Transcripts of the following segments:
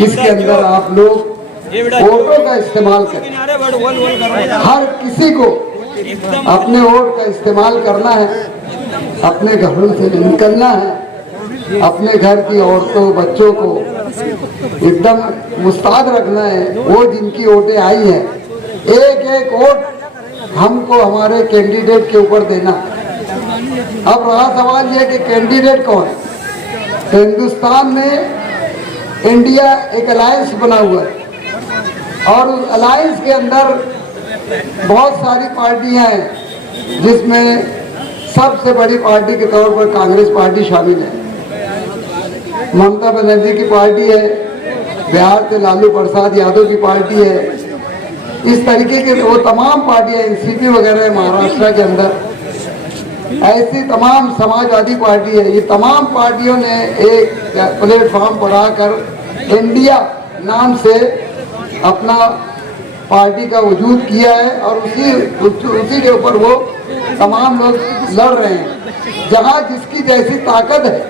इसके अंदर आप लोग वोटों का इस्तेमाल करें। हर किसी को अपने वोट का इस्तेमाल करना है, अपने घरों से निकलना है, अपने घर की औरतों बच्चों को एकदम मुस्तैद रखना है। वो जिनकी वोटें आई हैं, एक एक वोट हमको हमारे कैंडिडेट के ऊपर देना। अब रहा सवाल यह कि कैंडिडेट कौन है। तो हिंदुस्तान में इंडिया एक अलायंस बना हुआ है और उस अलायंस के अंदर बहुत सारी पार्टियां हैं, जिसमें सबसे बड़ी पार्टी के तौर पर कांग्रेस पार्टी शामिल है। ममता बनर्जी की पार्टी है, बिहार से लालू प्रसाद यादव की पार्टी है। इस तरीके के वो तमाम पार्टियां, एनसीपी वगैरह है महाराष्ट्र के अंदर, ऐसी तमाम समाजवादी पार्टी है। ये तमाम पार्टियों ने एक प्लेटफॉर्म बढ़ाकर इंडिया नाम से अपना पार्टी का वजूद किया है और उसी के ऊपर वो तमाम लोग लड़ रहे हैं। जहाँ जिसकी जैसी ताकत है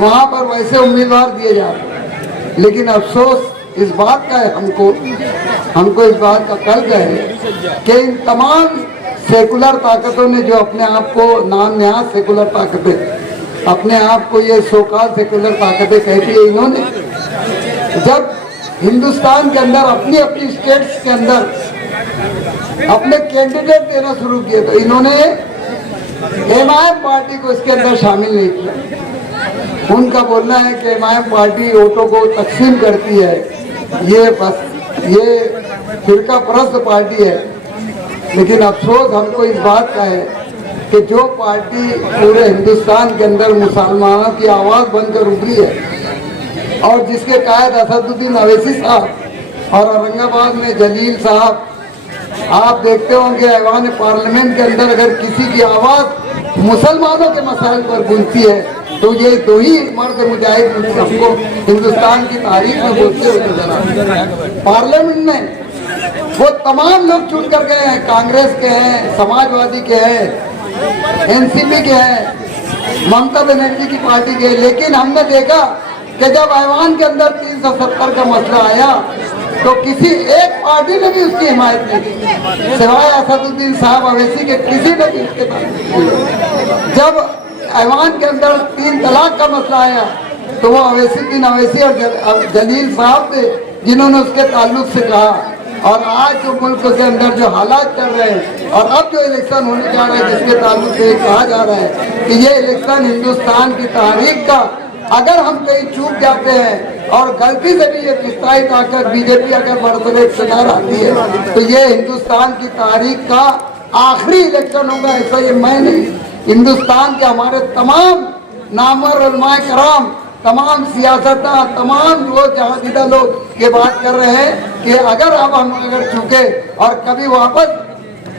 वहाँ पर वैसे उम्मीदवार दिए जा रहे हैं। लेकिन अफसोस इस बात का है, हमको इस बात का कर्ज है कि इन तमाम सेकुलर ताकतों ने जो अपने आप को नाम नया सेकुलर ताकतें, अपने आप को ये सोकाल सेकुलर ताकतें कहती है, इन्होंने जब हिंदुस्तान के अंदर अपनी अपनी स्टेट्स के अंदर अपने कैंडिडेट देना शुरू किए तो इन्होंने एमआईएम पार्टी को इसके अंदर शामिल नहीं किया। उनका बोलना है कि एमआईएम पार्टी वोटों को तकसीम करती है, ये फिरका परस्त पार्टी है। लेकिन अफसोस हमको इस बात का है कि जो पार्टी पूरे हिंदुस्तान के अंदर मुसलमानों की आवाज़ बनकर उभरी है और जिसके कायद असदुद्दीन अवैसी साहब और औरंगाबाद में जलील साहब, आप देखते होंगे ऐवान पार्लियामेंट के अंदर अगर किसी की आवाज़ मुसलमानों के मसाइल पर गूंजती है तो ये दो ही मर्द मुजाहिद हमको हिंदुस्तान की तारीख में बोलते हुए नजर आते हैं। पार्लियामेंट में वो तमाम लोग चुन कर गए हैं, कांग्रेस के हैं, समाजवादी के हैं, एनसीपी के हैं, ममता बनर्जी की पार्टी के। लेकिन हमने देखा कि जब ऐवान के अंदर 370 का मसला आया तो किसी एक पार्टी ने भी उसकी हिमायत नहीं की, सिवाय असदुद्दीन साहब अवैसी के किसी ने भी उसके साथ। जब ऐवान के अंदर 3 तलाक का मसला आया तो वो अवैसी और जलील साहब थे जिन्होंने उसके ताल्लुक से कहा। और आज जो मुल्क के अंदर जो हालात चल रहे हैं और अब जो इलेक्शन होने जा रहा है जिसके ताल्लुक से कहा जा रहा है कि ये इलेक्शन हिंदुस्तान की तारीख का, अगर हम कहीं चूक जाते हैं और गलती से भी ये फिस्ताई ताकत बीजेपी अगर बरसरे इख्तियार आती है तो ये हिंदुस्तान की तारीख का आखिरी इलेक्शन होगा। ऐसा ये मैं नहीं, हिंदुस्तान के हमारे तमाम नामवर उलमाए कराम, तमाम सियासतदान, तमाम लोग जहां लोग ये बात कर रहे हैं कि अगर अब हम चूके और कभी वापस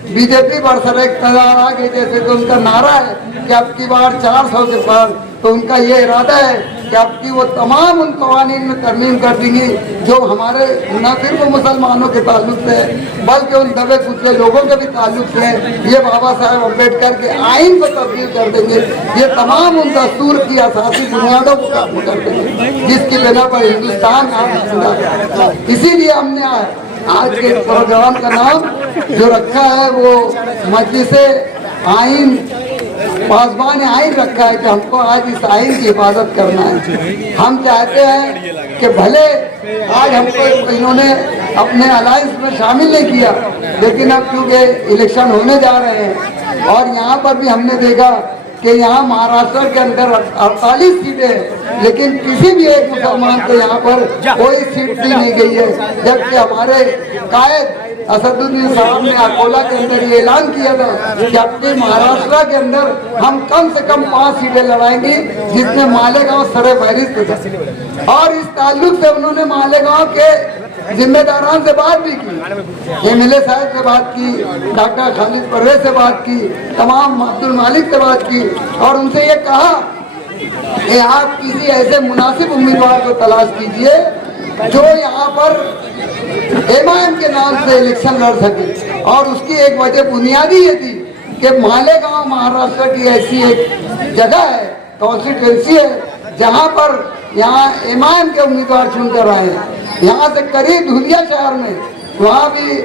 बीजेपी बरसरे इख्तियार आ गई, जैसे कि उनका नारा है कि अब की बार 400 के पार, तो उनका ये इरादा है कि अब की वो तमाम उन कवानीन में तरमीम कर देंगी जो हमारे न सिर्फ मुसलमानों के ताल्लुक से है बल्कि उन दबे कुचले लोगों के भी ताल्लुक से है। ये बाबा साहेब अम्बेडकर के आइन को तब्दील कर देंगे, ये तमाम उन दस्तूर की असासी बुनियादों को खत्म कर देंगे जिसकी बिना पर हिंदुस्तान आज जिंदा है। इसीलिए हमने आज के प्रोग्राम का नाम जो रखा है वो मजलिसे आइन पासबान आइन रखा है कि हमको आज इस आइन की हिफाजत करना है। हम चाहते हैं कि भले आज हमको इन्होंने अपने अलायंस में शामिल नहीं किया, लेकिन अब क्योंकि इलेक्शन होने जा रहे हैं और यहाँ पर भी हमने देखा कि यहाँ महाराष्ट्र के अंदर 48 सीटें हैं, लेकिन किसी भी एक मुसलमान को यहाँ पर कोई सीट दी नहीं गई है। जबकि हमारे कायद असदुद्दीन साहब ने अकोला के अंदर ये ऐलान किया था कि अपने महाराष्ट्र के अंदर हम कम से कम 5 सीटें लड़ाएंगे, जिसमें मालेगांव सरे फहरिस्त था। और इस ताल्लुक से उन्होंने मालेगांव के जिम्मेदारान से बात भी की, एमएलए साहब से बात की, डॉक्टर खालिद परवेज से बात की, तमाम अब्दुल मालिक से बात की और उनसे ये कहा कि आप किसी ऐसे मुनासिब उम्मीदवार को तलाश कीजिए जो यहाँ पर एमआईएम के नाम से इलेक्शन लड़ सके। और उसकी एक वजह बुनियादी ये थी कि मालेगांव महाराष्ट्र की ऐसी एक जगह है, कॉन्स्टिट्यूएंसी है, जहाँ पर यहाँ इमाम के उम्मीदवार चुनकर आए हैं। यहाँ से करीब धुलिया शहर में वहाँ भी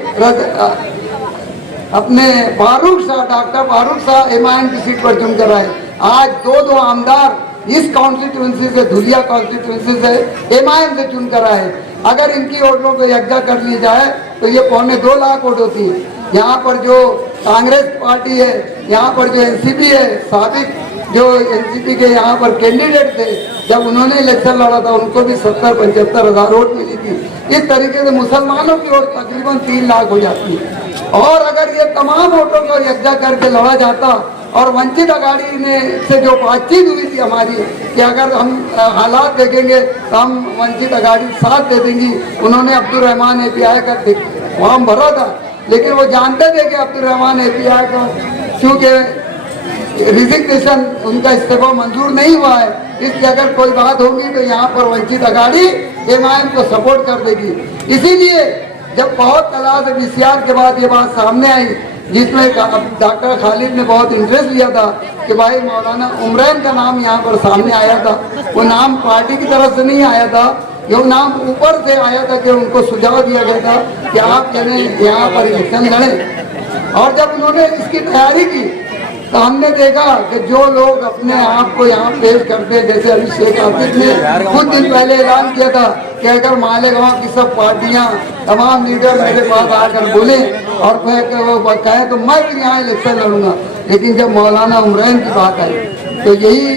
अपने फारूक शाह, डॉक्टर फारूक शाह इमाम की सीट पर चुनकर आए। आज दो आमदार इस कॉन्स्टिट्यूंसी से, धुलिया कॉन्स्टिट्यूंसी से इमाम से चुनकर आए। अगर इनकी वोटों को यकजा कर ली जाए तो ये 2.25 लाख वोट होती है। यहाँ पर जो कांग्रेस पार्टी है, यहाँ पर जो एनसीपी है, साबिक जो एनसीपी के यहाँ पर कैंडिडेट थे, जब उन्होंने इलेक्शन लड़ा था उनको भी 70-75 हज़ार वोट मिली थी। इस तरीके से मुसलमानों की वोट तकरीबन 3 लाख हो जाती है। और अगर ये तमाम वोटों को यकजा करके लड़ा जाता और वंचित अघाड़ी ने से जो बातचीत हुई थी हमारी कि अगर हम हालात देखेंगे तो हम वंचित अघाड़ी साथ दे देंगी, उन्होंने अब्दुल रहमान API का फॉर्म भरा था, लेकिन वो जानते थे कि अब्दुल रहमान API का क्योंकि रिजिग्नेशन उनका इस्तीफा मंजूर नहीं हुआ है, इसलिए अगर कोई बात होगी तो यहाँ पर वंचित अघाड़ी MIM को सपोर्ट कर देगी। इसीलिए जब बहुत तलाश विचार के बाद ये बात सामने आई, जिसमें डॉक्टर खालिद ने बहुत इंटरेस्ट लिया था कि भाई मौलाना उमरैन का नाम यहाँ पर सामने आया था, वो नाम पार्टी की तरफ से नहीं आया था, ये नाम ऊपर से आया था कि उनको सुझाव दिया गया था कि आप यहाँ पर इलेक्शन लड़ें। और जब उन्होंने इसकी तैयारी की तो हमने देखा कि जो लोग अपने आप को यहाँ पेश करते, जैसे अभी शेख आसिफ ने कुछ दिन पहले ऐलान किया था कि अगर मालेगांव की सब पार्टियाँ, तमाम लीडर मेरे पास आकर बोले और वो कहे तो मैं भी यहाँ इलेक्शन लड़ूंगा, लेकिन जब मौलाना उमरैन की बात आई तो यही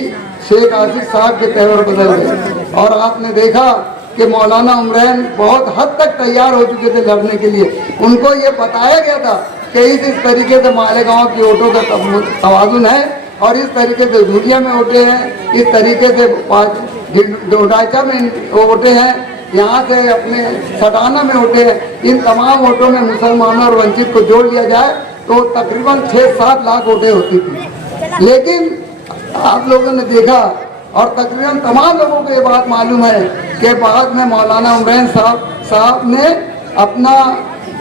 शेख आसिफ साहब के तेवर बदल गए। और आपने देखा कि मौलाना उमरैन बहुत हद तक तैयार हो चुके थे लड़ने के लिए। उनको ये बताया गया था कि इस तरीके से मालेगांव की वोटों का तवाजुन है और इस तरीके से धुलिया में वोटे हैं, इस तरीके से डोडाचा में वोटे हैं, यहाँ से अपने सटाना में वोटे हैं। इन तमाम वोटों में मुसलमानों और वंचित को जोड़ लिया जाए तो तकरीबन 6-7 लाख वोटें होती थी। लेकिन आप लोगों ने देखा और तकरीबन तमाम लोगों को ये बात मालूम है कि बाद में मौलाना उमरैन साहब ने अपना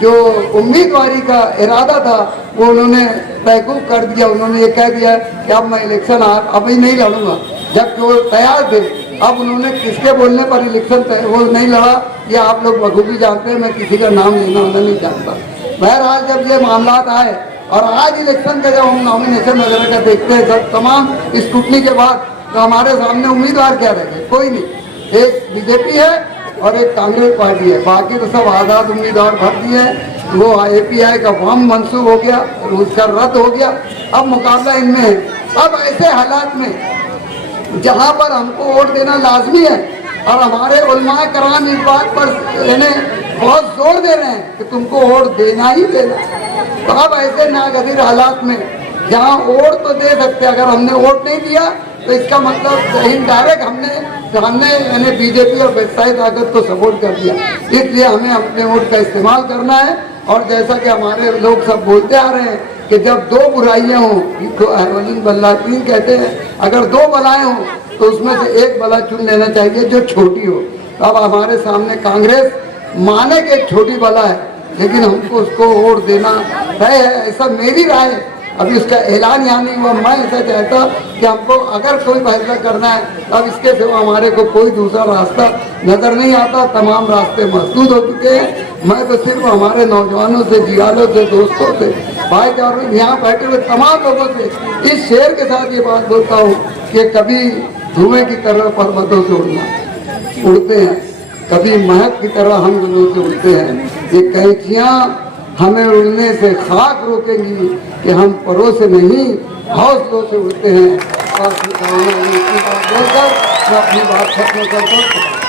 जो उम्मीदवारी का इरादा था वो उन्होंने तहकूब कर दिया। उन्होंने ये कह दिया कि अब मैं इलेक्शन अभी नहीं लड़ूंगा, जब वो तैयार थे। अब उन्होंने किसके बोलने पर इलेक्शन वो नहीं लड़ा ये आप लोग बखूबी जानते हैं, मैं किसी का नाम लेना होना नहीं जानता। बहरहाल जब ये मामला आए और आज इलेक्शन का जब हम नॉमिनेशन वगैरह का देखते हैं, सब तमाम स्क्रूटनी के बाद, तो हमारे सामने उम्मीदवार क्या रह गए? कोई नहीं। एक बीजेपी है और एक कांग्रेस पार्टी है, बाकी तो सब आज़ाद उम्मीदवार भर दिए हैं। वो API का फॉर्म मंसूब हो गया, उसका रद्द हो गया, अब मुकाबला इनमें है। अब ऐसे हालात में जहाँ पर हमको वोट देना लाजमी है और हमारे उलमा कराम इस बात पर बहुत जोर दे रहे हैं कि तुमको वोट देना ही देना, तो अब ऐसे नागजीर हालात में जहाँ वोट तो दे सकते, अगर हमने वोट नहीं दिया तो इसका मतलब इनडायरेक्ट हमने बीजेपी और व्यवसायी ताकत को सपोर्ट कर दिया। इसलिए हमें अपने वोट का इस्तेमाल करना है। और जैसा कि हमारे लोग सब बोलते आ रहे हैं कि जब 2 बुराइयां हों, तो अहवलीन बल्लातीन कहते हैं, अगर 2 बलाएं हों तो उसमें से एक बला चुन लेना चाहिए जो छोटी हो। अब हमारे सामने कांग्रेस माने कि एक छोटी बला है, लेकिन हमको उसको वोट देना तय है, ऐसा मेरी राय है। अभी उसका ऐलान यहाँ नहीं हुआ। मैं ऐसा चाहता कि हमको अगर कोई फैसला करना है तब इसके सिवा हमारे को कोई दूसरा रास्ता नजर नहीं आता। तमाम रास्ते मसदूद हो चुके हैं। मैं तो सिर्फ हमारे नौजवानों से, जियालों से, दोस्तों से, भाईचारों, यहाँ बैठे हुए तमाम लोगों से इस शेर के साथ ये बात बोलता हूँ कि कभी धुएं की तरह पर्वतों से उड़ते हैं, कभी महक की तरह हम दिलों से उड़ते हैं। ये कैंचियाँ हमें उड़ने से खाक रोकेंगी कि हम परों से नहीं हौसलों से उड़ते हैं। और बोलकर मैं अपनी बात खत्म करता हूँ।